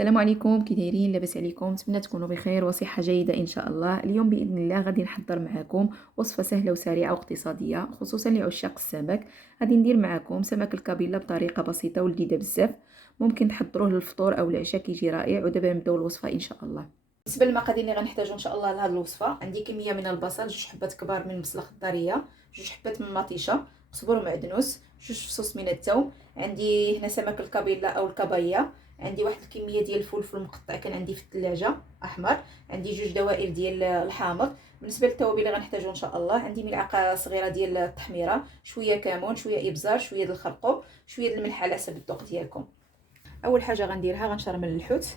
السلام عليكم، كي دايرين؟ لاباس عليكم؟ نتمنى تكونوا بخير وصحه جيده ان شاء الله. اليوم باذن الله غادي نحضر معكم وصفه سهله وسريعه واقتصاديه خصوصا لعشاق السمك. غادي ندير معكم سمك الكابيلا بطريقه بسيطه ولذيذه بزاف. ممكن تحضروه للفطور او العشاء كيجي رائع. ودابا نبداو الوصفه ان شاء الله. بالنسبه للمقادير اللي غنحتاجو ان شاء الله لهذه الوصفه، عندي كميه من البصل، 2 حبات كبار من البصله الخضريه، 2 حبات من المطيشه، قزبر معدنوس، 2 فصوص من الثوم. عندي هنا سمك الكابيلا او الكابايا. عندي واحد الكميه ديال الفلفل مقطع كان عندي في الثلاجه احمر. عندي 2 دوائر ديال الحامض. بالنسبه للتوابل اللي غنحتاجو ان شاء الله، عندي ملعقه صغيره ديال التحميره، شويه كمون، شويه ابزار، شويه ديال الخرقوم، شويه ديال الملح على حسب الذوق ديالكم. اول حاجه غنديرها غنشرمل الحوت.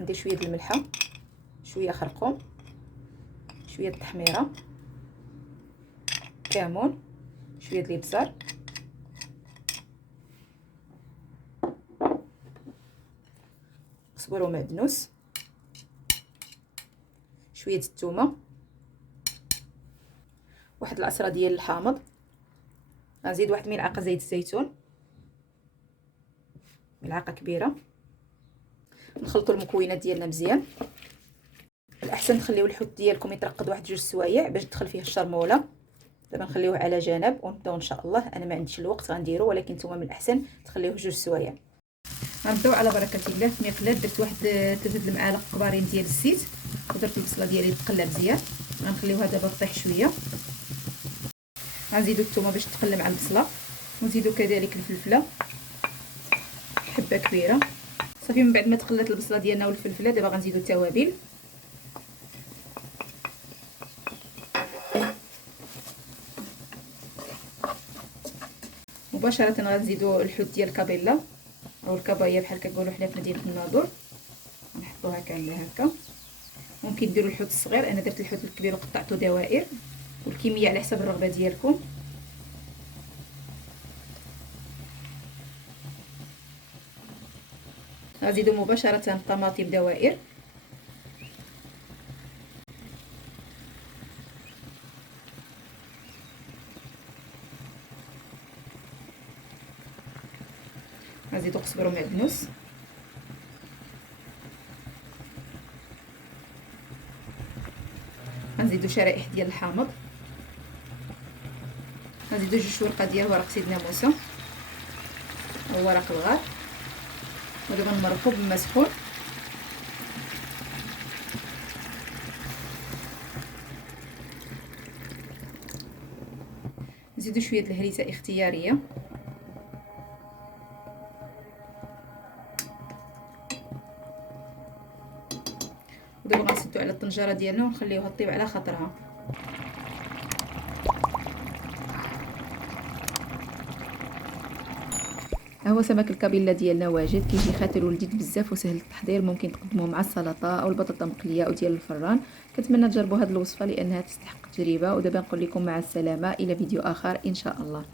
ندير شويه ديال الملحه، شويه خرقوم، شويه التحميره، كمون، شويه ديال الابزار، قزبر ومعدنوس، شويه الثومه، واحد العصره ديال الحامض. غنزيد واحد ملعقه زيت الزيتون، ملعقه كبيره. نخلطوا المكونات ديالنا مزيان. الاحسن تخليو الحوت ديالكم يترقد واحد 2 سوايع باش تدخل فيه الشرموله. دابا نخليوه على جنب ونبداو ان شاء الله. انا ما عنديش الوقت غنديرو، ولكن نتوما من الاحسن تخليوه 2 سوايع. غنبداو على بركه الله. في مقلاه درت واحد 3 المعالق كبارين ديال الزيت، ودرت البصله ديالي تقلى مزيان. غنخليوها دابا طيح شويه. غنزيدو الثومه باش تقلى مع البصله، ونزيدو كذلك الفلفله حبه كبيره. صافي من بعد ما تقلات البصله ديالنا والفلفله، دابا غنزيدو التوابل. مباشره غنزيدو الحوت ديال الكابيلا او الكابايا بحال كنقولوا حنا في مدينه الناظور. نحطوها كامله هكا. ممكن ديروا الحوت الصغير، انا درت الحوت الكبير وقطعته دوائر، والكميه على حسب الرغبه ديالكم. غنزيدو مباشره الطماطم دوائر، غنزيدو قزبر ومعدنوس، غنزيدو شرائح ديال الحامض، غنزيدو 2 ورقه ديال ورق سيدنا موسى او ورق الغار، ودابا نمرقو بالماء سخون. نزيدو شويه د الهريسه اختياريه، ودابا غنسدو على الطنجره ديالنا ونخليوها طيب على خاطرها. ها هو سمك الكابيلا ديالنا واجد، كيجي خاتر ولذيذ بزاف وسهل التحضير. ممكن تقدموه مع السلطه او البطاطا مقليه او ديال الفران. كنتمنى تجربوا هذه الوصفه لانها تستحق التجربه. ودابا نقول لكم مع السلامه الى فيديو اخر ان شاء الله.